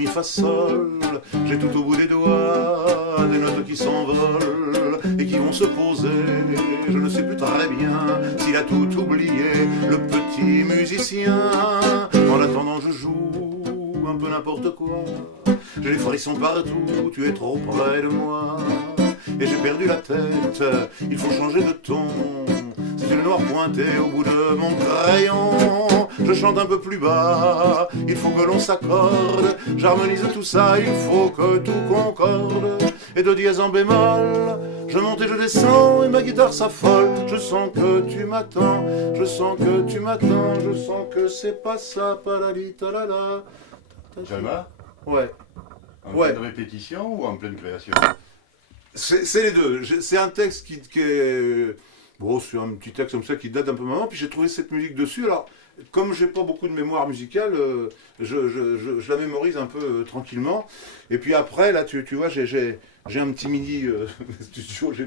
mi, fa, sol. J'ai tout au bout des doigts des notes qui s'envolent et qui vont se poser. Je ne sais plus très bien s'il a tout oublié, le petit musicien. En attendant, je joue un peu n'importe quoi. J'ai les frissons partout, tu es trop près de moi. Et j'ai perdu la tête, il faut changer de ton. C'est le noir pointé au bout de mon crayon. Je chante un peu plus bas, il faut que l'on s'accorde. J'harmonise tout ça, il faut que tout concorde. Et de dièse en bémol, je monte et je descends et ma guitare s'affole. Je sens que tu m'attends, je sens que tu m'attends. Je sens que c'est pas ça, palali talala. Jalma? Ouais. En Ouais. pleine répétition ou en pleine création? C'est les deux. C'est un texte qui est... Bon, c'est un petit texte comme ça qui date un peu maintenant. Puis j'ai trouvé cette musique dessus. Alors, comme j'ai pas beaucoup de mémoire musicale, je la mémorise un peu tranquillement. Et puis après, là, tu vois, j'ai un petit mini studio. J'ai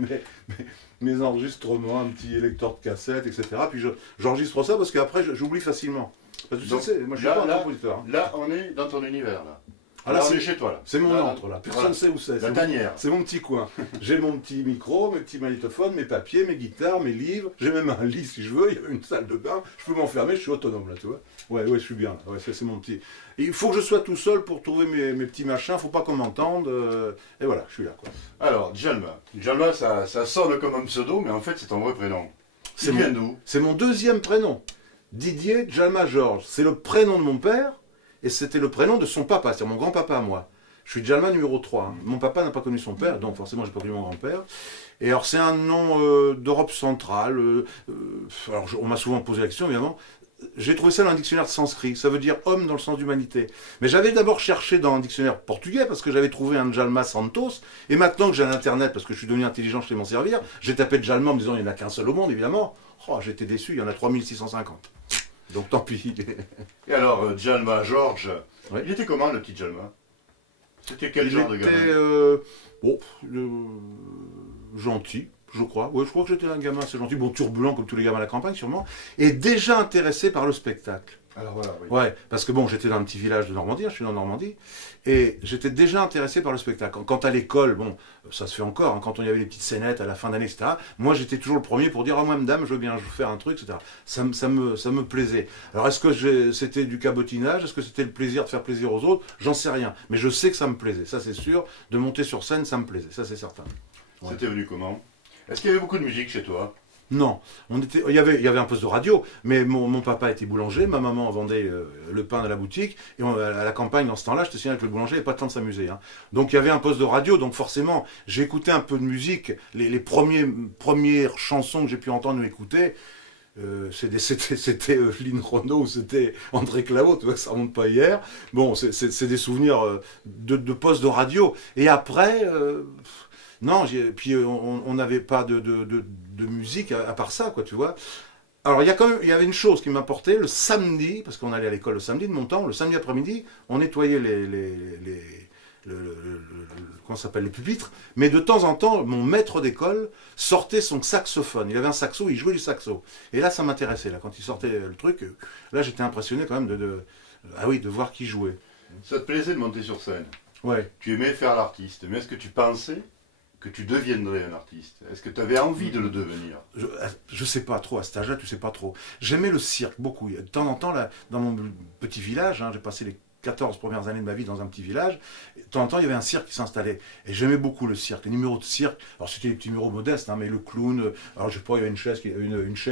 mes enregistrements, un petit lecteur de cassette, etc. Puis j'enregistre ça parce qu'après, j'oublie facilement. Parce que tu Donc, sais, moi, je suis pas un compositeur. Hein. Là, on est dans ton univers, là. Ah, là, on est chez toi, là. C'est mon Là, antre, là. Personne voilà. ne sait où c'est. La tanière. C'est mon petit coin. J'ai mon petit micro, mes petits magnétophones, mes papiers, mes guitares, mes livres. J'ai même un lit si je veux. Il y a une salle de bain. Je peux m'enfermer, je suis autonome, là, tu vois. Ouais, je suis bien. Là. Ouais, c'est mon petit... Et il faut que je sois tout seul pour trouver mes petits machins. Faut pas qu'on m'entende. Et voilà, je suis là, quoi. Alors, Jalma. Jalma, ça sonne comme un pseudo, mais en fait, c'est ton vrai prénom. C'est Il vient d'où? C'est mon deuxième prénom. Didier Jalma Georges. C'est le prénom de mon père et c'était le prénom de son papa, c'est mon grand-papa à moi. Je suis Jalma numéro 3. Hein. Mon papa n'a pas connu son père, donc forcément j'ai pas connu mon grand-père. Et alors c'est un nom d'Europe centrale. Alors on m'a souvent posé la question évidemment. J'ai trouvé ça dans un dictionnaire de sanskrit, ça veut dire homme dans le sens d'humanité. Mais j'avais d'abord cherché dans un dictionnaire portugais parce que j'avais trouvé un Jalma Santos. Et maintenant que j'ai l'internet, parce que je suis devenu intelligent, je sais m'en servir, j'ai tapé Jalma en me disant il n'y en a qu'un seul au monde évidemment. Oh, j'étais déçu, il y en a 3650. Donc tant pis. Et alors, Jalma Georges, Ouais. il était comment, le petit Jalma? C'était quel genre de gamin? Bon, gentil, je crois. Ouais, je crois que j'étais un gamin assez gentil. Bon, turbulent comme tous les gamins à la campagne, sûrement. Et déjà intéressé par le spectacle. Alors voilà, oui. Ouais, parce que bon, j'étais dans un petit village de Normandie, hein, je suis en Normandie, et j'étais déjà intéressé par le spectacle. Quand à l'école, bon, ça se fait encore, hein, quand on y avait les petites scénettes à la fin d'année, etc., moi j'étais toujours le premier pour dire « Ah, moi, madame, je veux bien faire un truc, etc. » Ça me plaisait. Alors, est-ce que c'était du cabotinage? Est-ce que c'était le plaisir de faire plaisir aux autres? J'en sais rien. Mais je sais que ça me plaisait, ça c'est sûr. De monter sur scène, ça me plaisait, ça c'est certain. Ouais. C'était venu comment? Est-ce qu'il y avait beaucoup de musique chez toi? Non, il y avait un poste de radio, mais mon papa était boulanger, ma maman vendait le pain à la boutique, et à la campagne, dans ce temps-là, je te signale que le boulanger n'avait pas le temps de s'amuser. Hein. Donc il y avait un poste de radio, donc forcément, j'ai écouté un peu de musique, les premières chansons que j'ai pu entendre ou écouter, c'était Lynn Renaud, c'était André Claveau, tu vois, ça remonte pas hier. Bon, c'est des souvenirs de postes de radio. Et après... non, puis on n'avait pas de musique à part ça, quoi, tu vois. Alors, il y avait une chose qui m'apportait, le samedi, parce qu'on allait à l'école le samedi de mon temps, le samedi après-midi, on nettoyait comment ça s'appelle, les pupitres, mais de temps en temps, mon maître d'école sortait son saxophone. Il avait un saxo, il jouait du saxo. Et là, ça m'intéressait, là, quand il sortait le truc, là, j'étais impressionné quand même de voir qui jouait. Ça te plaisait de monter sur scène? Ouais. Tu aimais faire l'artiste, mais est-ce que tu pensais que tu deviendrais un artiste? Est-ce que tu avais envie de le devenir? Je sais pas trop, à cet âge-là, tu sais pas trop. J'aimais le cirque beaucoup. De temps en temps, là, dans mon petit village, hein, j'ai passé les 14 premières années de ma vie dans un petit village, de temps en temps, il y avait un cirque qui s'installait. Et j'aimais beaucoup le cirque, les numéros de cirque. Alors, c'était des petits numéros modestes, hein, mais le clown, alors je sais pas, il y avait une chef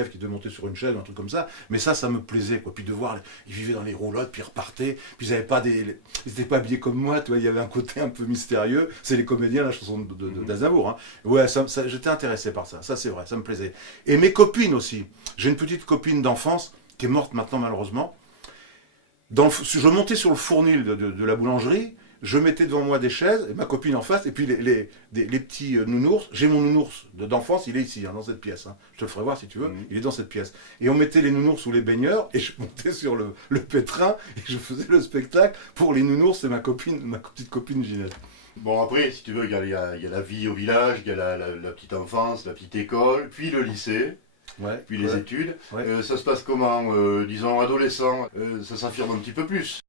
qui devait monter sur une chaise, un truc comme ça. Mais ça me plaisait, quoi. Puis de voir, ils vivaient dans les roulottes, puis ils repartaient. Puis ils n'étaient pas habillés comme moi, tu vois, il y avait un côté un peu mystérieux. C'est les comédiens, la chanson d'Aznavour. Hein. Ouais, j'étais intéressé par ça c'est vrai, ça me plaisait. Et mes copines aussi. J'ai une petite copine d'enfance qui est morte maintenant, malheureusement. Je montais sur le fournil de la boulangerie, je mettais devant moi des chaises, et ma copine en face, et puis les petits nounours. J'ai mon nounours d'enfance, il est ici, hein, dans cette pièce. Hein. Je te le ferai voir si tu veux, il est dans cette pièce. Et on mettait les nounours sous les baigneurs, et je montais sur le pétrin, et je faisais le spectacle pour les nounours et ma petite copine Ginette. Bon, après, si tu veux, il y a la vie au village, il y a la petite enfance, la petite école, puis le lycée. Ouais, puis les études. Ouais. Ça se passe comment? Disons, adolescent, ça s'affirme un petit peu plus.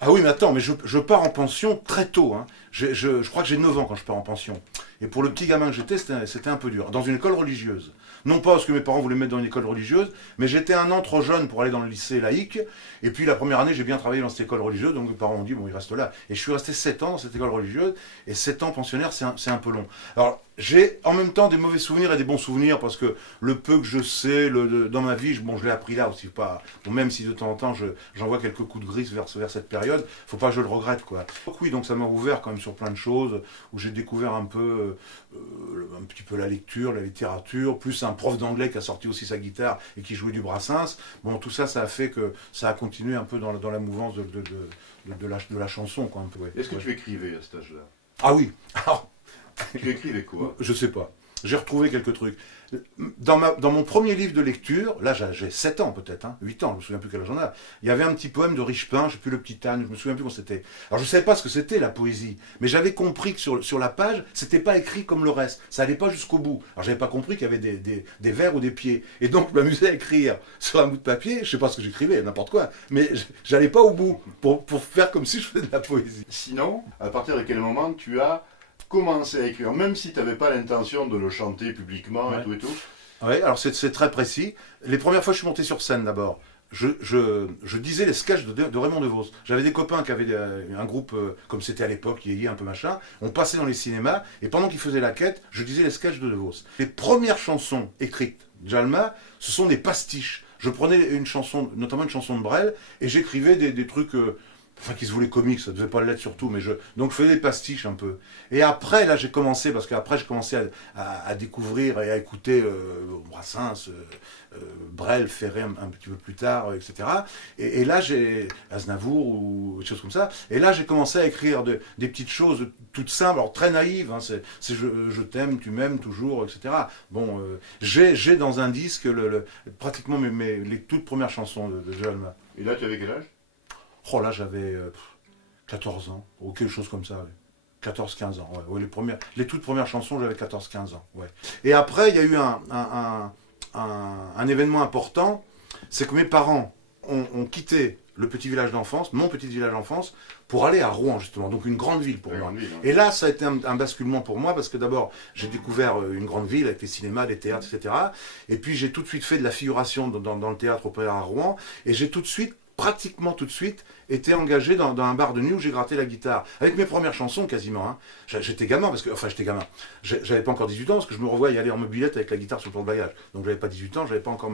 Ah oui, mais attends, mais je pars en pension très tôt. Hein. Je crois que j'ai 9 ans quand je pars en pension. Et pour le petit gamin que j'étais, c'était un peu dur. Dans une école religieuse. Non pas parce que mes parents voulaient me mettre dans une école religieuse, mais j'étais un an trop jeune pour aller dans le lycée laïque. Et puis la première année, j'ai bien travaillé dans cette école religieuse, donc mes parents ont dit, bon, il reste là. Et je suis resté 7 ans dans cette école religieuse, et 7 ans pensionnaire, c'est un peu long. Alors, j'ai en même temps des mauvais souvenirs et des bons souvenirs, parce que le peu que je sais dans ma vie, bon, je l'ai appris là aussi, pas, bon, même si de temps en temps j'envoie quelques coups de gris vers cette période, faut pas que je le regrette, quoi. Donc oui, donc ça m'a ouvert quand même sur plein de choses, où j'ai découvert un petit peu la lecture, la littérature, plus un prof d'anglais qui a sorti aussi sa guitare et qui jouait du Brassens. Bon, tout ça, ça a fait que ça a continué un peu dans la mouvance de la chanson, quoi, un peu. Ouais. Est-ce que tu écrivais à cet âge-là? Ah oui. Alors, tu écrivais quoi? je sais pas. J'ai retrouvé quelques trucs. Dans mon premier livre de lecture, là j'ai 7 ans peut-être, hein, 8 ans, je me souviens plus quel âge j'en ai, il y avait un petit poème de Richepin, je sais plus le petit âne, je me souviens plus comment c'était. Alors je savais pas ce que c'était la poésie, mais j'avais compris que sur la page, c'était pas écrit comme le reste, ça allait pas jusqu'au bout. Alors j'avais pas compris qu'il y avait des vers ou des pieds. Et donc je m'amusais à écrire sur un bout de papier, je sais pas ce que j'écrivais, n'importe quoi, mais j'allais pas au bout pour faire comme si je faisais de la poésie. Sinon, à partir de quel moment tu as commencé à écrire, même si tu n'avais pas l'intention de le chanter publiquement Ouais. et tout et tout? Oui, alors c'est très précis. Les premières fois, je suis monté sur scène d'abord. Je disais les sketchs de Raymond DeVos. J'avais des copains qui avaient un groupe, comme c'était à l'époque, yéyé, un peu machin. On passait dans les cinémas, et pendant qu'ils faisaient la quête, je disais les sketchs de DeVos. Les premières chansons écrites d'Jalma, ce sont des pastiches. Je prenais une chanson, notamment une chanson de Brel, et j'écrivais des trucs... enfin, qui se voulaient comiques, ça devait pas l'être surtout, mais donc je faisais des pastiches un peu. Et après, là, j'ai commencé, parce qu'après, j'ai commencé à découvrir et à écouter Brassens, Brel, Ferré un petit peu plus tard, etc. Et là, j'ai Aznavour ou des choses comme ça. Et là, j'ai commencé à écrire des petites choses toutes simples, alors très naïves. Hein, c'est je t'aime, tu m'aimes toujours, etc. Bon, j'ai dans un disque pratiquement les toutes premières chansons de Jalma. Et là, tu avais quel âge? Oh là, j'avais 14 ans, ou quelque chose comme ça. Ouais. 14-15 ans, ouais. Ouais, les toutes premières chansons, j'avais 14-15 ans. Ouais. Et après, il y a eu un événement important, c'est que mes parents ont quitté le petit village d'enfance, mon petit village d'enfance, pour aller à Rouen, justement, donc une grande ville pour moi. Grande ville, hein. Et là, ça a été un basculement pour moi, parce que d'abord, j'ai découvert une grande ville avec les cinémas, les théâtres, etc. Et puis, j'ai tout de suite fait de la figuration dans le théâtre opéra à Rouen, et j'ai pratiquement tout de suite, été engagé dans un bar de nuit où j'ai gratté la guitare. Avec mes premières chansons, quasiment. Hein. J'étais gamin, j'étais gamin. J'avais pas encore 18 ans, parce que je me revois y aller en mobilette avec la guitare sur le porte-bagages. Donc j'avais pas 18 ans, j'avais pas encore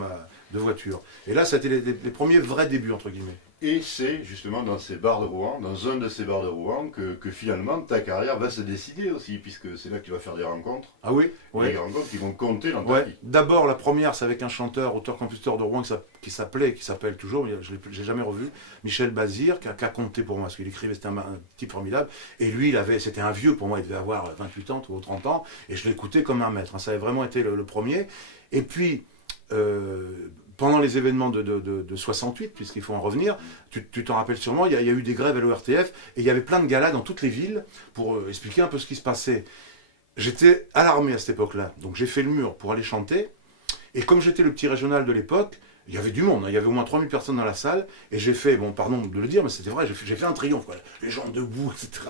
de voiture. Et là, ça a été les premiers vrais débuts, entre guillemets. Et c'est justement dans ces bars de Rouen, dans un de ces bars de Rouen, que finalement ta carrière va se décider aussi, puisque c'est là que tu vas faire des rencontres. Ah oui, oui. Des rencontres qui vont compter dans ta Ouais. vie. D'abord, la première, c'est avec un chanteur, auteur-compositeur de Rouen qui s'appelle toujours, mais je l'ai jamais revu, Michel Bazir, qui a compté pour moi, parce qu'il écrivait, c'était un type formidable. Et lui, c'était un vieux pour moi, il devait avoir 28 ans ou 30 ans, et je l'écoutais comme un maître. Hein. Ça avait vraiment été le premier. Et puis, pendant les événements de 68, puisqu'il faut en revenir, tu t'en rappelles sûrement, il y a eu des grèves à l'ORTF, et il y avait plein de galas dans toutes les villes pour expliquer un peu ce qui se passait. J'étais alarmé à cette époque-là, donc j'ai fait le mur pour aller chanter, et comme j'étais le petit régional de l'époque, il y avait du monde, hein, il y avait au moins 3000 personnes dans la salle, et j'ai fait, bon pardon de le dire, mais c'était vrai, j'ai fait un triomphe, quoi. Les gens debout, etc.,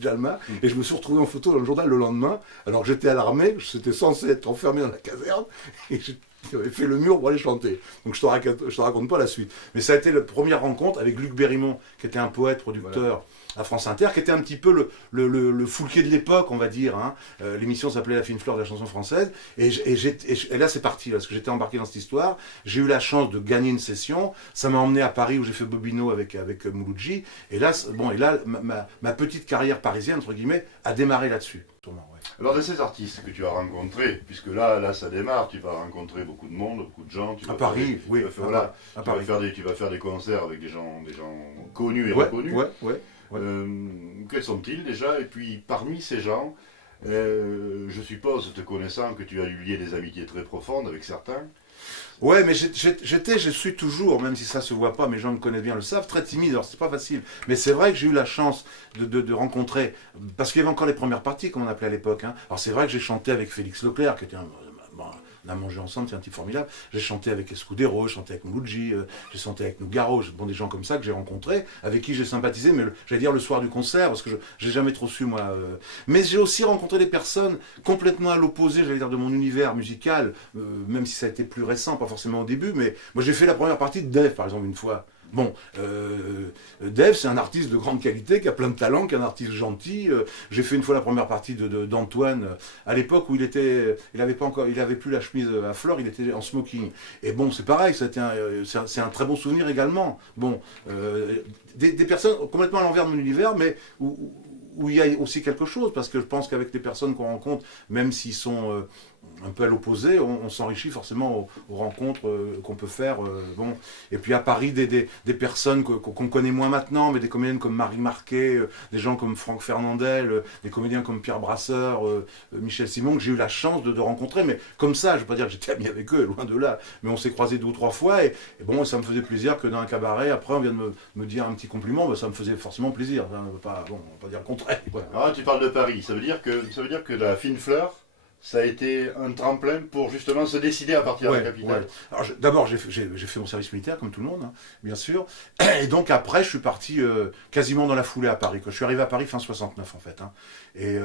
Jalma, et je me suis retrouvé en photo dans le journal le lendemain, alors que j'étais à l'armée, j'étais censé être enfermé dans la caserne, et j'avais fait le mur pour aller chanter. Donc je te raconte pas la suite. Mais ça a été la première rencontre avec Luc Berrimont, qui était un poète, producteur, voilà, à France Inter, qui était un petit peu le Foulquier de l'époque, on va dire. Hein. L'émission s'appelait La fine fleur de la chanson française. Et là, c'est parti, parce que j'étais embarqué dans cette histoire. J'ai eu la chance de gagner une session. Ça m'a emmené à Paris, où j'ai fait Bobino avec Mouloudji. Et là, ma petite carrière parisienne, entre guillemets, a démarré là-dessus. Ouais. Alors de ces artistes que tu as rencontrés, puisque là ça démarre, tu vas rencontrer beaucoup de monde, beaucoup de gens. Tu vas à Paris, oui. Tu vas faire des concerts avec des gens connus et ouais, reconnus. Ouais. Quels sont-ils déjà? Et puis parmi ces gens, je suppose, te connaissant, que tu as lié des amitiés très profondes avec certains. Ouais, mais je suis toujours, même si ça se voit pas, mes gens me connaissent bien, le savent, très timide, alors c'est pas facile. Mais c'est vrai que j'ai eu la chance de rencontrer, parce qu'il y avait encore les premières parties, comme on appelait à l'époque. Hein. Alors c'est vrai que j'ai chanté avec Félix Leclerc, qui était on a mangé ensemble, c'est un type formidable. J'ai chanté avec Escudero, j'ai chanté avec Mouloudji, j'ai chanté avec Nougaro, bon, des gens comme ça que j'ai rencontrés, avec qui j'ai sympathisé, mais j'allais dire le soir du concert, parce que j'ai jamais trop su, moi. Mais j'ai aussi rencontré des personnes complètement à l'opposé, j'allais dire, de mon univers musical, même si ça a été plus récent, pas forcément au début, mais moi j'ai fait la première partie de Dave, par exemple, une fois. Bon, Dave, c'est un artiste de grande qualité, qui a plein de talent, qui est un artiste gentil. J'ai fait une fois la première partie d'Antoine, à l'époque où il avait plus la chemise à fleurs, il était en smoking. Et bon, c'est pareil, c'est un très bon souvenir également. Bon, des personnes complètement à l'envers de mon univers, mais où il y a aussi quelque chose, parce que je pense qu'avec les personnes qu'on rencontre, même s'ils sont un peu à l'opposé, on s'enrichit forcément aux rencontres qu'on peut faire. Bon. Et puis à Paris, des personnes qu'on connaît moins maintenant, mais des comédiennes comme Marie Marquet, des gens comme Franck Fernandel, des comédiens comme Pierre Brasseur, Michel Simon, que j'ai eu la chance de rencontrer, mais comme ça, je ne veux pas dire que j'étais ami avec eux, loin de là, mais on s'est croisés 2 ou 3 fois, et bon, ça me faisait plaisir que dans un cabaret, après on vient de me dire un petit compliment, ben, ça me faisait forcément plaisir, on ne va pas dire le contraire. Ouais. Alors, tu parles de Paris, ça veut dire que la Fine Fleur, ça a été un tremplin pour justement se décider à partir de la capitale. Ouais. D'abord, j'ai fait mon service militaire, comme tout le monde, hein, bien sûr. Et donc après, je suis parti quasiment dans la foulée à Paris. Je suis arrivé à Paris fin 69, en fait. Hein. Et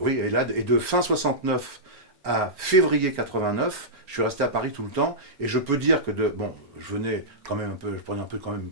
oui, et de fin 69 à février 89, je suis resté à Paris tout le temps. Et je peux dire que je venais quand même un peu, je prenais un peu quand même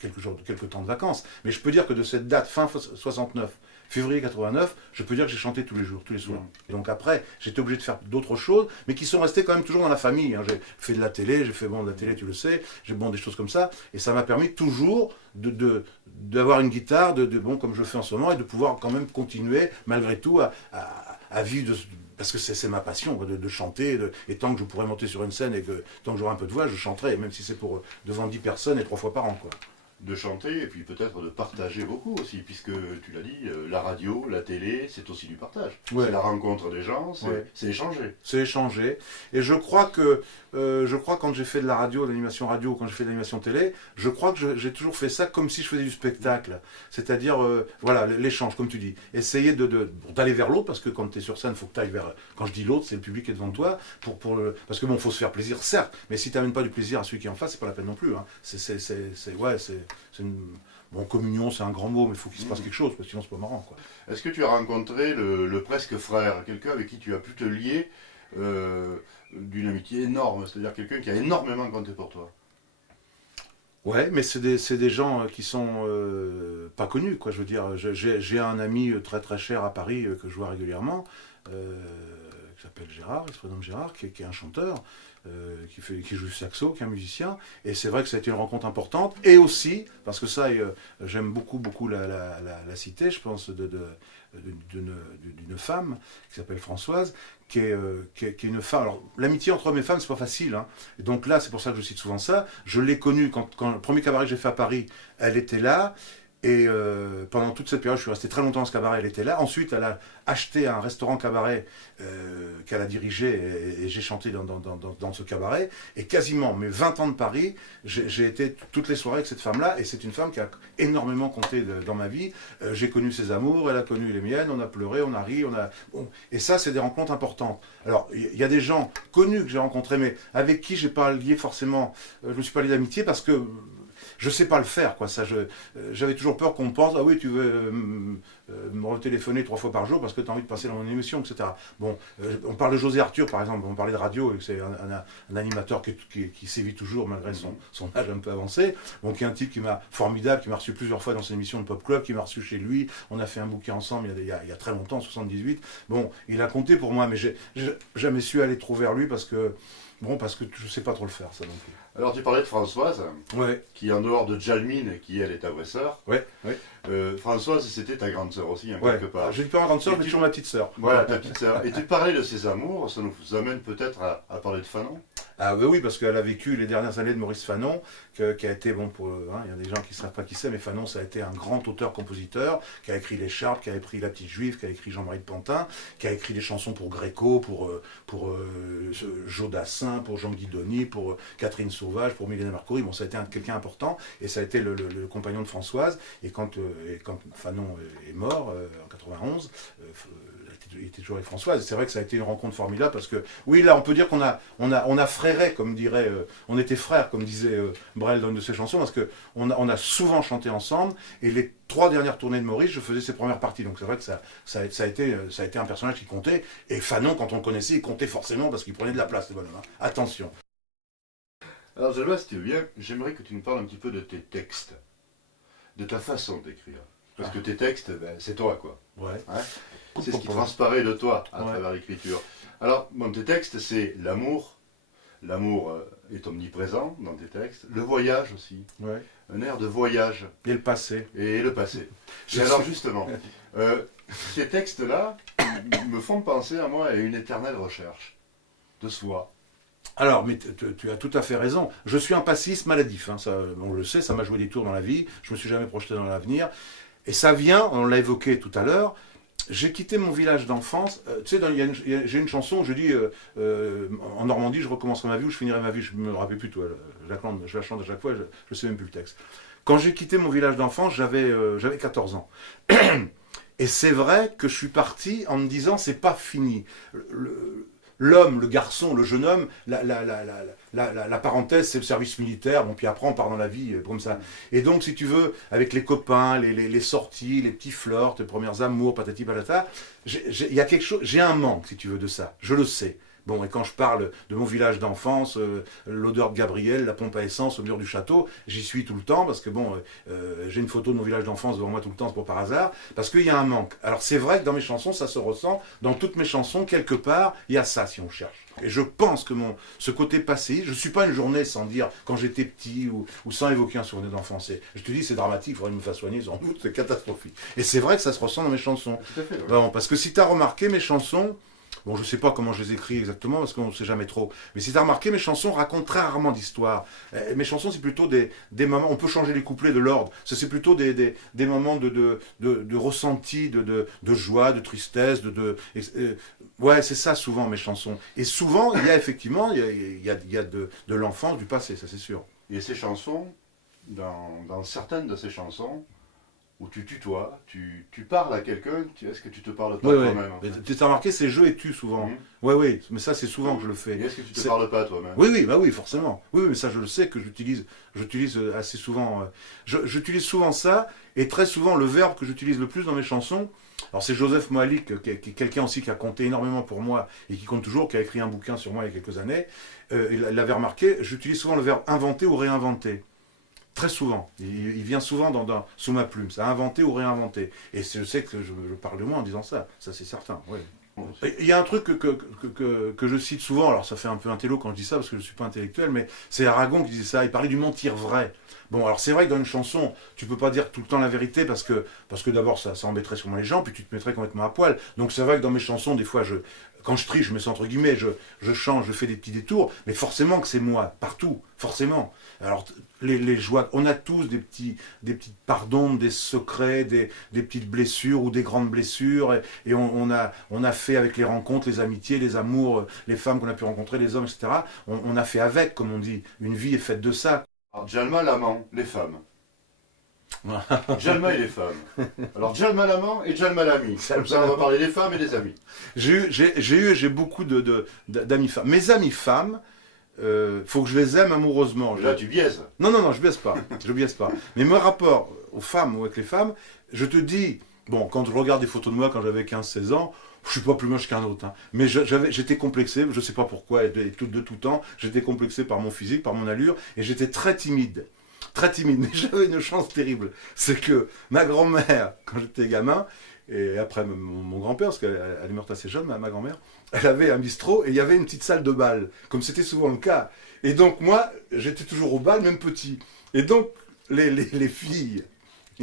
quelques temps de vacances. Mais je peux dire que de cette date, fin 69, février 89, je peux dire que j'ai chanté tous les jours, tous les soirs. Et donc après, j'étais obligé de faire d'autres choses, mais qui sont restées quand même toujours dans la famille. Hein. J'ai fait de la télé, de la télé, tu le sais, des choses comme ça, et ça m'a permis toujours d'avoir une guitare, comme je le fais en ce moment, et de pouvoir quand même continuer, malgré tout, à vivre parce que c'est ma passion, de chanter, et tant que je pourrais monter sur une scène, et tant que j'aurai un peu de voix, je chanterai, même si c'est devant 10 personnes et 3 fois par an, quoi. De chanter et puis peut-être de partager beaucoup aussi, puisque tu l'as dit, la radio, la télé, c'est aussi du partage. Ouais. C'est la rencontre des gens, c'est échanger. C'est échanger. Et je crois quand j'ai fait de la radio, de l'animation radio, quand j'ai fait de l'animation télé, je crois que j'ai toujours fait ça comme si je faisais du spectacle. C'est-à-dire, l'échange, comme tu dis. Essayer d'aller vers l'autre, parce que quand tu es sur scène, il faut que tu ailles vers... Quand je dis l'autre, c'est le public qui est devant toi, parce que bon, il faut se faire plaisir, certes, mais si tu n'amènes pas du plaisir à celui qui est en face, c'est pas la peine non plus. Hein. Communion, c'est un grand mot, mais il faut qu'il se passe quelque chose, parce que sinon c'est pas marrant, quoi. Est-ce que tu as rencontré le presque frère, quelqu'un avec qui tu as pu te lier d'une amitié énorme, c'est-à-dire quelqu'un qui a énormément compté pour toi? Ouais, mais c'est des gens qui sont pas connus, quoi. Je veux dire, j'ai un ami très très cher à Paris que je vois régulièrement, qui s'appelle Gérard, il se prénomme Gérard, qui est un chanteur. Qui joue du saxo, qui est un musicien, et c'est vrai que ça a été une rencontre importante, et aussi, parce que ça, j'aime beaucoup la cité, je pense, d'une femme qui s'appelle Françoise, qui est une femme. Alors, l'amitié entre hommes et femmes, c'est pas facile, hein. Et donc là, c'est pour ça que je cite souvent ça. Je l'ai connue quand le premier cabaret que j'ai fait à Paris, elle était là. Et pendant toute cette période, je suis resté très longtemps dans ce cabaret, elle était là. Ensuite, elle a acheté un restaurant cabaret qu'elle a dirigé, et j'ai chanté dans ce cabaret. Et quasiment mes 20 ans de Paris, j'ai été toutes les soirées avec cette femme-là, et c'est une femme qui a énormément compté dans ma vie. J'ai connu ses amours, elle a connu les miennes, on a pleuré, on a ri, et ça, c'est des rencontres importantes. Alors, il y a des gens connus que j'ai rencontrés, mais avec qui j'ai pas lié forcément, je me suis pas lié d'amitié, parce que je sais pas le faire, quoi. J'avais toujours peur qu'on me pense, ah oui, tu veux me retéléphoner 3 fois par jour parce que tu as envie de passer dans mon émission, etc. Bon, on parle de José Arthur, par exemple, on parlait de radio, et c'est un animateur qui sévit toujours malgré son âge un peu avancé, bon, qui est un type formidable, qui m'a reçu plusieurs fois dans ses émissions de Pop Club, qui m'a reçu chez lui, on a fait un bouquin ensemble il y a très longtemps, en 78. Bon, il a compté pour moi, mais j'ai jamais su aller trop vers lui parce que je sais pas trop le faire, ça non plus. Alors tu parlais de Françoise, qui en dehors de Jalmine, qui elle est ta vraie sœur. Françoise, c'était ta grande sœur aussi, quelque part. Je dis pas ma grande sœur, mais toujours ma petite sœur. Voilà, ta petite sœur. Et tu parlais de ses amours, ça nous amène peut-être à parler de Fanon. Ah ben oui, parce qu'elle a vécu les dernières années de Maurice Fanon, qui a été, bon, il y a des gens qui ne savent pas qui c'est, mais Fanon, ça a été un grand auteur-compositeur, qui a écrit L'écharpe, qui a écrit La Petite Juive, qui a écrit Jean-Marie de Pantin, qui a écrit des chansons pour Gréco, pour Jodassin, pour Jean Guidoni, pour Catherine Sauvage, pour Mylène Marcory. Bon, ça a été quelqu'un important, et ça a été le compagnon de Françoise, et quand Fanon est mort, en 91, il était toujours avec Françoise. C'est vrai que ça a été une rencontre formidable parce que, oui, là, on peut dire qu'on a fréré, comme dirait, on était frères, comme disait Brel dans une de ses chansons, parce qu'on a souvent chanté ensemble. Et les 3 dernières tournées de Maurice, je faisais ses premières parties. Donc c'est vrai que ça a été un personnage qui comptait. Et Fanon, quand on le connaissait, il comptait forcément parce qu'il prenait de la place, le bonhomme. Hein. Attention. Alors, Jalma, si tu veux bien, j'aimerais que tu nous parles un petit peu de tes textes, de ta façon d'écrire. Parce que tes textes, c'est toi, quoi. Ouais. Hein, c'est ce qui transparaît de toi à travers l'écriture. Alors, dans tes textes, c'est l'amour. L'amour est omniprésent dans tes textes. Le voyage aussi. Ouais. Un air de voyage. Et le passé. Et le passé. Et alors, justement, ces textes-là me font penser à moi à une éternelle recherche de soi. Alors, mais tu as tout à fait raison. Je suis un passiste maladif. Hein, ça, on le sait, ça m'a joué des tours dans la vie. Je me suis jamais projeté dans l'avenir. Et ça vient, on l'a évoqué tout à l'heure, j'ai quitté mon village d'enfance. Tu sais, j'ai une chanson où je dis en Normandie, je recommencerai ma vie ou je finirai ma vie. Je me rappelle plus tout. Je la chante à chaque fois, je ne sais même plus le texte. Quand j'ai quitté mon village d'enfance, j'avais 14 ans. Et c'est vrai que je suis parti en me disant, c'est pas fini. L'homme, le garçon, le jeune homme, la parenthèse, c'est le service militaire, bon, puis après on part dans la vie comme ça. Et donc, si tu veux, avec les copains, les sorties, les petits flirts, les premières amours, patati patata, il y a quelque chose, j'ai un manque, si tu veux, de ça, je le sais. Bon, et quand je parle de mon village d'enfance, l'odeur de Gabriel, la pompe à essence au mur du château, j'y suis tout le temps, parce que bon, j'ai une photo de mon village d'enfance devant moi tout le temps, c'est pas par hasard, parce qu'il y a un manque. Alors c'est vrai que dans mes chansons, ça se ressent, dans toutes mes chansons, quelque part, il y a ça, si on cherche. Et je pense que ce côté passé, je ne suis pas une journée sans dire quand j'étais petit ou sans évoquer un souvenir d'enfance. Je te dis, c'est dramatique, il faudrait me faire soigner, sans doute, c'est catastrophique. Et c'est vrai que ça se ressent dans mes chansons. Tout à fait, ouais. Bon, parce que si tu as remarqué, mes chansons, bon, je ne sais pas comment je les écris exactement, parce qu'on ne sait jamais trop. Mais si tu as remarqué, mes chansons racontent très rarement d'histoire. Mes chansons, c'est plutôt des moments... On peut changer les couplets de l'ordre. C'est plutôt des moments de ressenti, de joie, de tristesse. Ouais, c'est ça souvent, mes chansons. Et souvent, il y a effectivement il y a de l'enfance, du passé, ça c'est sûr. Et ces chansons, dans certaines de ces chansons, où tu tutoies, tu parles à quelqu'un, est-ce que tu te parles pas toi-même en fait? Tu as remarqué, c'est je et tu souvent. Oui, mais ça c'est souvent que je le fais. Et est-ce que tu te parles pas toi-même? Oui, forcément. Oui, mais ça je le sais que j'utilise assez souvent. J'utilise souvent ça, et très souvent le verbe que j'utilise le plus dans mes chansons. Alors c'est Joseph Moalik, qui est quelqu'un aussi qui a compté énormément pour moi, et qui compte toujours, qui a écrit un bouquin sur moi il y a quelques années. Il l'avait remarqué, j'utilise souvent le verbe inventer ou réinventer. Très souvent. Il vient souvent sous ma plume. Ça, inventer ou réinventer. Et je sais que je parle de moi en disant ça. Ça, c'est certain. Oui. Il y a un truc que je cite souvent, alors ça fait un peu intello quand je dis ça, parce que je ne suis pas intellectuel, mais c'est Aragon qui disait ça. Il parlait du mentir vrai. Bon, alors c'est vrai que dans une chanson, tu peux pas dire tout le temps la vérité, parce que d'abord, ça embêterait sûrement les gens, puis tu te mettrais complètement à poil. Donc c'est vrai que dans mes chansons, des fois, quand je triche, je mets ça entre guillemets, je change, je fais des petits détours, mais forcément que c'est moi, partout, forcément. Alors, les joies, on a tous des petites parts d'ombre, des secrets, des petites blessures ou des grandes blessures, et on a fait avec les rencontres, les amitiés, les amours, les femmes qu'on a pu rencontrer, les hommes, etc. On a fait avec, comme on dit. Une vie est faite de ça. Alors, Jalma l'amant, les femmes. Jalma et les femmes. Alors Jalma l'amant et Jalma l'ami. Comme ça, on va parler des femmes et des amis. J'ai beaucoup d'amis femmes. Mes amis femmes, faut que je les aime amoureusement. Là, tu biaises. Non, je biaise pas. Je biaise pas. Mais mon rapport aux femmes ou avec les femmes, je te dis, bon, quand je regarde des photos de moi quand j'avais 15-16 ans, je suis pas plus moche qu'un autre. Hein. Mais j'étais complexé, je sais pas pourquoi, et de tout temps, j'étais complexé par mon physique, par mon allure, et j'étais très timide. Très timide, mais j'avais une chance terrible. C'est que ma grand-mère, quand j'étais gamin, et après mon grand-père, parce qu'elle est morte assez jeune, ma grand-mère, elle avait un bistrot et il y avait une petite salle de bal, comme c'était souvent le cas. Et donc moi, j'étais toujours au bal, même petit. Et donc les filles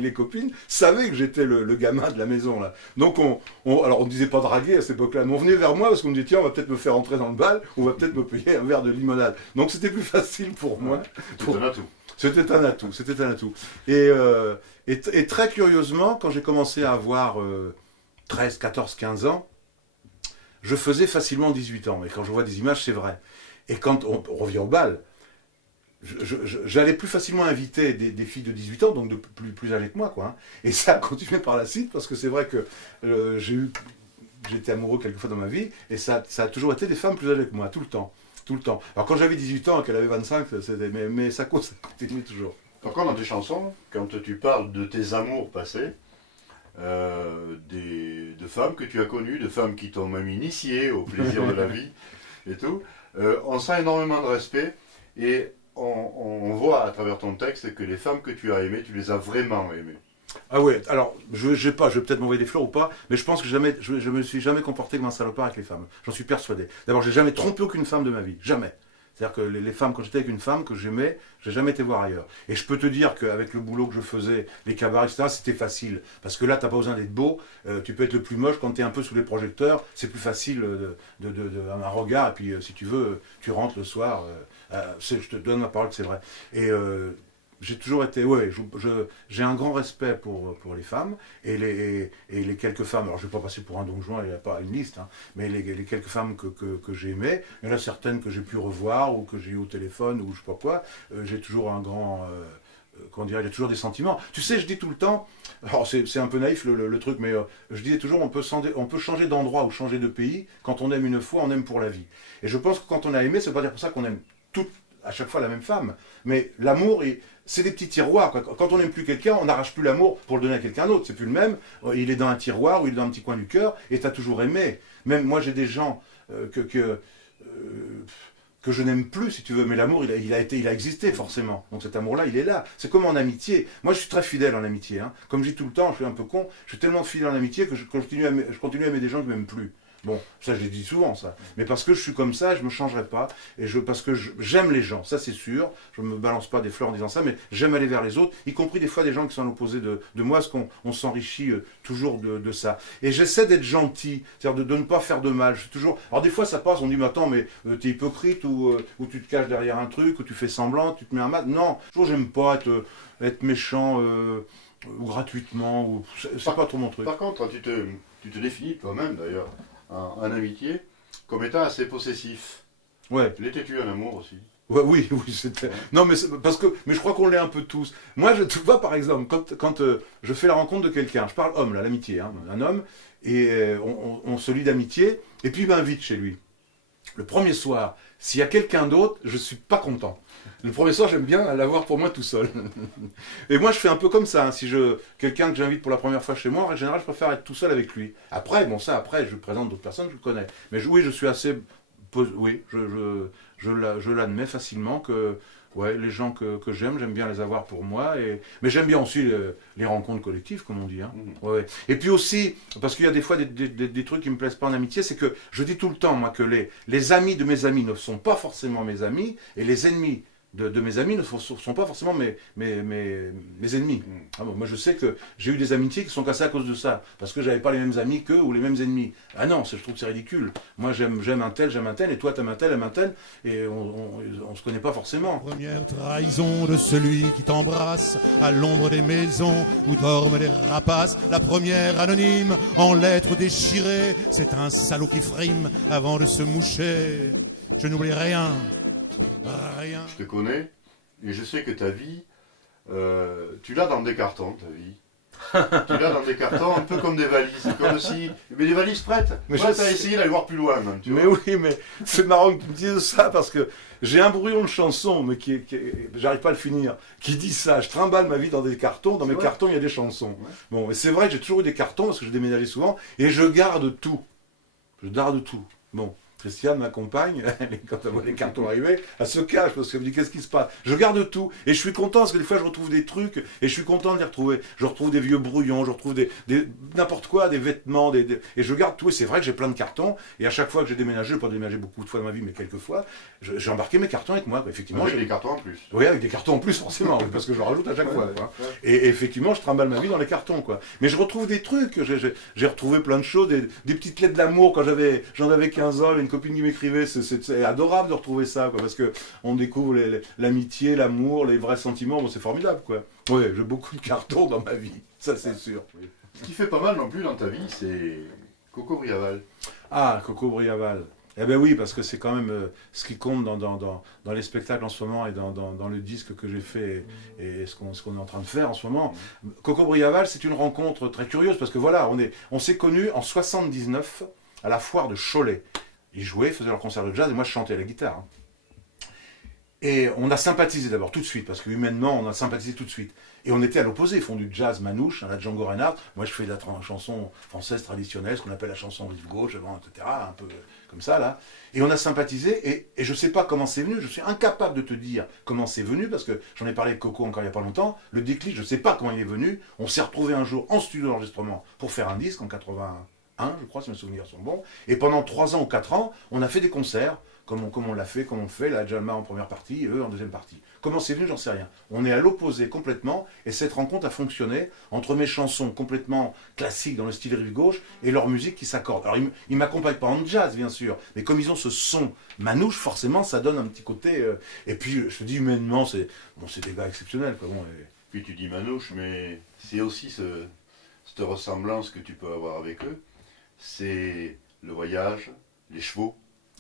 les copines savaient que j'étais le gamin de la maison là. Donc alors on ne disait pas draguer à cette époque-là, mais on venait vers moi parce qu'on me disait tiens on va peut-être me faire entrer dans le bal, on va peut-être me payer un verre de limonade. Donc c'était plus facile pour moi. C'était un atout. C'était un atout. Et très curieusement, quand j'ai commencé à avoir 13, 14, 15 ans, je faisais facilement 18 ans. Et quand je vois des images, c'est vrai. Et quand on revient au bal, j'allais plus facilement inviter des filles de 18 ans, donc de plus âgées que moi, quoi. Hein. Et ça a continué par la suite, parce que c'est vrai que j'étais amoureux quelquefois dans ma vie, et ça a toujours été des femmes plus âgées que moi, tout le temps. Tout le temps. Alors quand j'avais 18 ans et qu'elle avait 25, mais ça continue toujours. Par contre, dans tes chansons, quand tu parles de tes amours passés, de femmes que tu as connues, de femmes qui t'ont même initié au plaisir de la vie et tout, on sent énormément de respect et on voit à travers ton texte que les femmes que tu as aimées, tu les as vraiment aimées. Ah ouais, alors je vais peut-être m'envoyer des fleurs ou pas, mais je pense que je me suis jamais comporté comme un salopard avec les femmes. J'en suis persuadé. D'abord, j'ai jamais trompé aucune femme de ma vie, jamais. C'est-à-dire que les femmes, quand j'étais avec une femme que j'aimais, j'ai jamais été voir ailleurs. Et je peux te dire qu'avec le boulot que je faisais, les cabarets, etc., c'était facile. Parce que là, t'as pas besoin d'être beau, tu peux être le plus moche quand t'es un peu sous les projecteurs, c'est plus facile un regard, et puis si tu veux, tu rentres le soir. Je te donne ma parole que c'est vrai. Et j'ai toujours été, j'ai un grand respect pour les femmes et les quelques femmes, alors je ne vais pas passer pour un Don Juan, il n'y a pas une liste, hein, mais les quelques femmes que j'ai aimées, il y en a certaines que j'ai pu revoir ou que j'ai eu au téléphone ou je ne sais pas quoi, j'ai toujours un grand, comment dire, il y a toujours des sentiments. Tu sais, je dis tout le temps, alors c'est un peu naïf le truc, mais je disais toujours, on peut changer d'endroit ou changer de pays, quand on aime une fois, on aime pour la vie. Et je pense que quand on a aimé, ça ne veut pas dire pour ça qu'on aime à chaque fois la même femme, mais l'amour, c'est des petits tiroirs. Quand on n'aime plus quelqu'un, on n'arrache plus l'amour pour le donner à quelqu'un d'autre. C'est plus le même. Il est dans un tiroir ou il est dans un petit coin du cœur et tu as toujours aimé. Même moi, j'ai des gens que je n'aime plus, si tu veux, mais l'amour, il a existé forcément. Donc cet amour-là, il est là. C'est comme en amitié. Moi, je suis très fidèle en amitié. Hein. Comme je dis tout le temps, je suis un peu con, je suis tellement fidèle en amitié que je continue à aimer des gens que je n'aime plus. Bon, ça je l'ai dit souvent ça, mais parce que je suis comme ça, je ne me changerai pas, parce que j'aime les gens, ça c'est sûr, je ne me balance pas des fleurs en disant ça, mais j'aime aller vers les autres, y compris des fois des gens qui sont à l'opposé de moi, parce qu'on s'enrichit toujours de ça. Et j'essaie d'être gentil, c'est-à-dire de ne pas faire de mal, je suis toujours... Alors des fois ça passe, on dit mais attends, mais t'es hypocrite, ou tu te caches derrière un truc, ou tu fais semblant, tu te mets un masque, non, toujours j'aime pas être méchant, ou gratuitement, ou c'est pas trop mon truc. Par contre, tu te définis toi-même d'ailleurs, en amitié, comme étant assez possessif. Ouais. L'étais-tu en amour aussi? Ouais, oui, c'était... Ouais. Non, mais je crois qu'on l'est un peu tous. Moi, tu vois, par exemple, quand je fais la rencontre de quelqu'un, je parle homme, là, l'amitié, hein, un homme, et on se lie d'amitié, et puis il m'invite chez lui. Le premier soir, s'il y a quelqu'un d'autre, je suis pas content. Le premier soir, j'aime bien l'avoir pour moi tout seul. Et moi, je fais un peu comme ça. Hein. Si quelqu'un que j'invite pour la première fois chez moi, en général, je préfère être tout seul avec lui. Après, je présente d'autres personnes, je le connais. Mais oui, je suis assez... Oui, je l'admets facilement que ouais, les gens que j'aime bien les avoir pour moi. Mais j'aime bien aussi les rencontres collectives, comme on dit. Hein. Ouais. Et puis aussi, parce qu'il y a des fois des trucs qui ne me plaisent pas en amitié, c'est que je dis tout le temps, moi, que les amis de mes amis ne sont pas forcément mes amis, et les ennemis de mes amis ne sont pas forcément mes ennemis. Ah bon, moi je sais que j'ai eu des amitiés qui sont cassées à cause de ça, parce que j'avais pas les mêmes amis qu'eux ou les mêmes ennemis. Ah non, je trouve que c'est ridicule. Moi j'aime un tel, et toi t'aimes un tel, et on se connaît pas forcément. Première trahison de celui qui t'embrasse à l'ombre des maisons où dorment les rapaces. La première anonyme en lettres déchirées, c'est un salaud qui frime avant de se moucher. Je n'oublie rien. Rien. Je te connais et je sais que ta vie, tu l'as dans des cartons, ta vie. Tu l'as dans des cartons, un peu comme des valises, comme si... Mais des valises prêtes. Mais tu as essayé d'aller voir plus loin, même, tu vois. Mais oui, mais c'est marrant que tu me dises ça, parce que j'ai un brouillon de chanson, mais j'arrive pas à le finir, qui dit ça. Je trimballe ma vie dans des cartons, dans mes cartons il y a des chansons. Ouais. Bon, et c'est vrai que j'ai toujours eu des cartons, parce que je déménageais souvent, et je garde tout. Je garde tout. Bon. Christiane, ma compagne, quand elle voit les cartons arriver, elle se cache parce qu'elle me dit qu'est-ce qui se passe. Je garde tout et je suis content parce que des fois je retrouve des trucs et je suis content de les retrouver. Je retrouve des vieux brouillons, je retrouve n'importe quoi, des vêtements, et je garde tout. Et c'est vrai que j'ai plein de cartons et à chaque fois que j'ai déménagé, je n'ai pas déménagé beaucoup de fois dans ma vie, mais quelques fois, j'ai embarqué mes cartons avec moi. Quoi. Effectivement, avec des cartons en plus. Oui, avec des cartons en plus forcément, parce que je rajoute à chaque fois. Quoi. Et effectivement, je trimballe ma vie dans les cartons. Quoi. Mais je retrouve des trucs. J'ai retrouvé plein de choses, des petites lettres d'amour quand j'en avais 15 ans, une copine qui m'écrivait. C'est adorable de retrouver ça, quoi, parce qu'on découvre l'amitié, l'amour, les vrais sentiments, bon, c'est formidable. Quoi. Oui, j'ai beaucoup de cartons dans ma vie, ça c'est sûr. Ce qui fait pas mal non plus dans ta vie, c'est Coco Briaval. Ah, Coco Briaval. Eh bien oui, parce que c'est quand même ce qui compte dans les spectacles en ce moment et dans le disque que j'ai fait et ce qu'on est en train de faire en ce moment. Coco Briaval, c'est une rencontre très curieuse parce que voilà, on s'est connus en 79 à la foire de Cholet. Ils jouaient, faisaient leur concert de jazz et moi je chantais à la guitare. Hein. Et on a sympathisé d'abord tout de suite, parce que humainement on a sympathisé tout de suite. Et on était à l'opposé, ils font du jazz manouche, à la Django Reinhardt. Moi je fais de la chanson française traditionnelle, ce qu'on appelle la chanson rive gauche, etc. Un peu comme ça là. Et on a sympathisé, et je ne sais pas comment c'est venu, je suis incapable de te dire comment c'est venu, parce que j'en ai parlé avec Coco encore il n'y a pas longtemps. Le déclic, je ne sais pas comment il est venu. On s'est retrouvés un jour en studio d'enregistrement pour faire un disque en 81, je crois, si mes souvenirs sont bons. Et pendant 3 ans ou 4 ans, on a fait des concerts, comme on l'a fait, comme on le fait, la Jalma en première partie, eux en deuxième partie. Comment c'est venu, j'en sais rien. On est à l'opposé complètement, et cette rencontre a fonctionné entre mes chansons complètement classiques dans le style rive gauche et leur musique qui s'accorde. Alors ils m'accompagnent pas en jazz, bien sûr, mais comme ils ont ce son manouche, forcément, ça donne un petit côté... Et puis, je te dis, humainement, c'est des gars exceptionnels. Quoi. Bon, Puis tu dis manouche, mais c'est aussi cette ressemblance que tu peux avoir avec eux. C'est le voyage, les chevaux.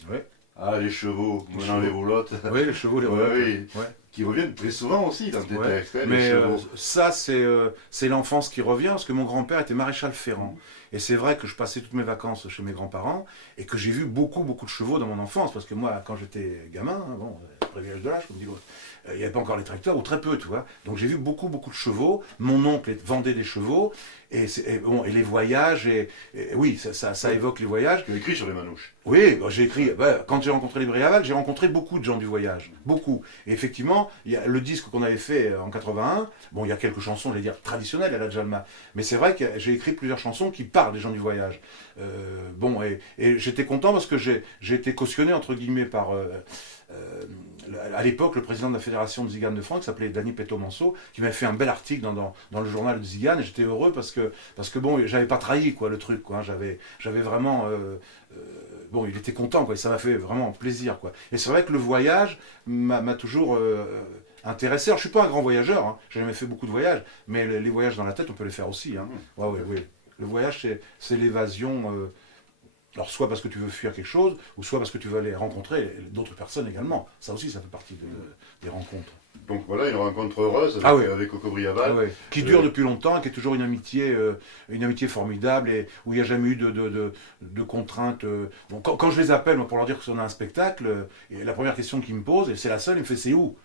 Ouais. Ah, les chevaux, menant les roulottes. Oui, les chevaux, les roulottes. Oui, ouais. Qui reviennent très souvent aussi dans tes textes. Hein, mais ça, c'est l'enfance qui revient, parce que mon grand-père était maréchal ferrant. Et c'est vrai que je passais toutes mes vacances chez mes grands-parents, et que j'ai vu beaucoup de chevaux dans mon enfance, parce que moi, quand j'étais gamin, hein, bon, privilège de l'âge, comme dit l'autre, il n'y avait pas encore les tracteurs, ou très peu, tu vois. Donc j'ai vu beaucoup de chevaux. Mon oncle vendait des chevaux, et les voyages, et oui, ça évoque les voyages. Tu as écrit sur les manouches. Oui, j'ai écrit, quand j'ai rencontré les Briaval, j'ai rencontré beaucoup de gens du voyage, beaucoup. Et effectivement, il y a le disque qu'on avait fait en 81, bon, il y a quelques chansons, je vais dire, traditionnelles à la Jalma, mais c'est vrai que j'ai écrit plusieurs chansons qui parlent des gens du voyage. Bon, et j'étais content parce que j'ai été cautionné, entre guillemets, par... à l'époque, le président de la Fédération de Zigane de France, qui s'appelait Dany Petto-Manso, qui m'avait fait un bel article dans le journal de Zigane, et j'étais heureux parce que bon, j'avais pas trahi, quoi, le truc, quoi, hein, j'avais vraiment... bon, il était content, quoi, et ça m'a fait vraiment plaisir, quoi. Et c'est vrai que le voyage m'a toujours intéressé. Alors, je suis pas un grand voyageur, hein, j'ai jamais fait beaucoup de voyages, mais les voyages dans la tête, on peut les faire aussi. Hein. Ouais, oui. Le voyage, c'est l'évasion... alors soit parce que tu veux fuir quelque chose, ou soit parce que tu veux aller rencontrer d'autres personnes également. Ça aussi, ça fait partie des rencontres. Donc voilà, une rencontre heureuse avec Coco Briaval. Qui dure depuis longtemps, qui est toujours une amitié formidable, et où il n'y a jamais eu de contraintes. Bon, quand je les appelle moi, pour leur dire qu'on a un spectacle, et la première question qu'ils me posent, et c'est la seule, il me fait c'est où ?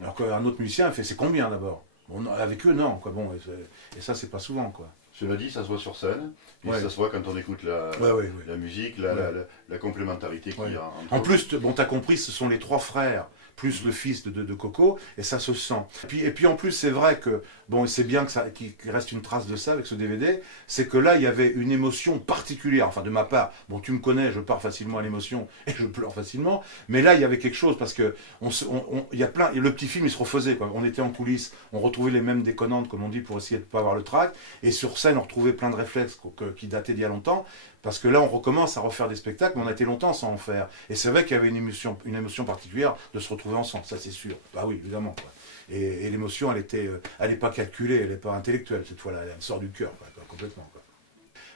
Alors qu'un autre musicien, il fait c'est combien d'abord ? Bon, avec eux, non. Quoi. Bon, et ça, c'est pas souvent. Quoi. Cela dit, ça se voit sur scène, et ça se voit quand on écoute la musique, la complémentarité qu'il y a. En plus, bon, tu as compris, ce sont les 3 frères, plus le fils de Coco, et ça se sent. Et puis en plus, c'est vrai que, bon, c'est bien qu'il reste une trace de ça avec ce DVD, c'est que là, il y avait une émotion particulière, enfin de ma part. Bon, tu me connais, je pars facilement à l'émotion, et je pleure facilement, mais là, il y avait quelque chose, parce que il y a plein, et le petit film, il se refaisait, quoi. On était en coulisses, on retrouvait les mêmes déconnantes, comme on dit, pour essayer de ne pas avoir le trac, et sur scène, on retrouvait plein de réflexes qui dataient d'il y a longtemps, parce que là, on recommence à refaire des spectacles, mais on a été longtemps sans en faire. Et c'est vrai qu'il y avait une émotion particulière de se retrouver ensemble, ça c'est sûr. Bah oui, évidemment. Quoi. Et l'émotion, elle n'est pas calculée, elle n'est pas intellectuelle cette fois-là, elle sort du cœur, quoi, complètement. Quoi.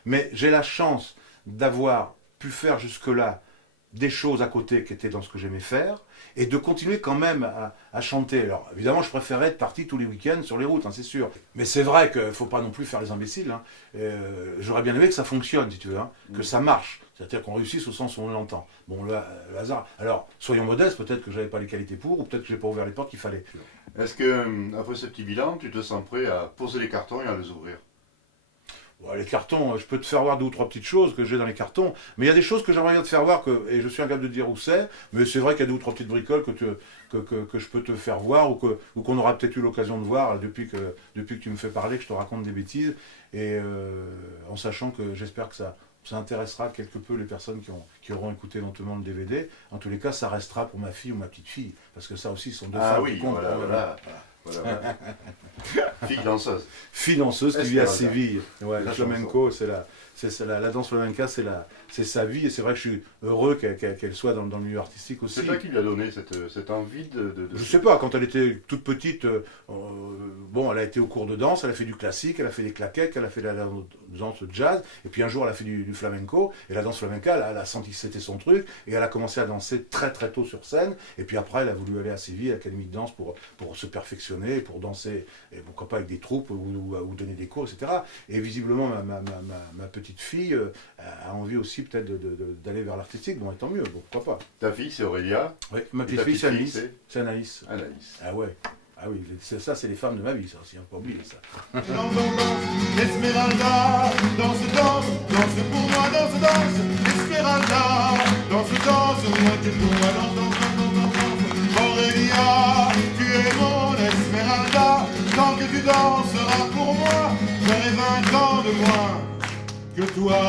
Mais j'ai la chance d'avoir pu faire jusque-là des choses à côté qui étaient dans ce que j'aimais faire, et de continuer quand même à chanter. Alors évidemment, je préférais être parti tous les week-ends sur les routes, hein, c'est sûr. Mais c'est vrai qu'il ne faut pas non plus faire les imbéciles. Hein. J'aurais bien aimé que ça fonctionne, si tu veux, hein, que ça marche. C'est-à-dire qu'on réussisse au sens où on l'entend. Bon, le hasard. Alors, soyons modestes, peut-être que je n'avais pas les qualités pour, ou peut-être que je n'ai pas ouvert les portes qu'il fallait. Est-ce que, après ce petit bilan, tu te sens prêt à poser les cartons et à les ouvrir ? Les cartons, je peux te faire voir 2 ou 3 petites choses que j'ai dans les cartons, mais il y a des choses que j'aimerais bien te faire voir, et je suis incapable de dire où c'est, mais c'est vrai qu'il y a 2 ou 3 petites bricoles que je peux te faire voir, ou qu'on aura peut-être eu l'occasion de voir depuis que tu me fais parler, que je te raconte des bêtises, et en sachant que j'espère que ça intéressera quelque peu les personnes qui auront écouté éventuellement le DVD. En tous les cas, ça restera pour ma fille ou ma petite fille, parce que ça aussi, ce sont 2 femmes qui comptent. Voilà. Fille danseuse. Fille danseuse qui vit à Séville. Ouais, le flamenco, la danse flamenca, c'est sa vie, et c'est vrai que je suis heureux qu'elle soit dans le milieu artistique aussi. C'est toi qui lui as donné cette envie de... Je sais pas, quand elle était toute petite, elle a été au cours de danse, elle a fait du classique, elle a fait des claquettes, elle a fait la danse jazz, et puis un jour elle a fait du flamenco, et la danse flamenca, elle a senti que c'était son truc, et elle a commencé à danser très très tôt sur scène, et puis après elle a voulu aller à Séville, à l'Académie de danse, pour se perfectionner, pour danser, et pourquoi pas avec des troupes, ou donner des cours, etc. Et visiblement, ma petite fille a envie aussi peut-être d'aller vers l'artistique, bon, et tant mieux, bon, pourquoi pas. Ta fille, c'est Aurélia. Oui, ma petite fille, c'est Anaïs. C'est Anaïs. Ah ouais. Ah oui, ça c'est les femmes de ma vie, ça aussi, on peut pas oublier ça. Esmeralda, danse pour moi, danse. Esmeralda, danse, moi t'es pour moi, danse. Aurélia, tu es mon Esmeralda, tant que tu danseras pour moi, j'aurai 20 ans de moins que toi.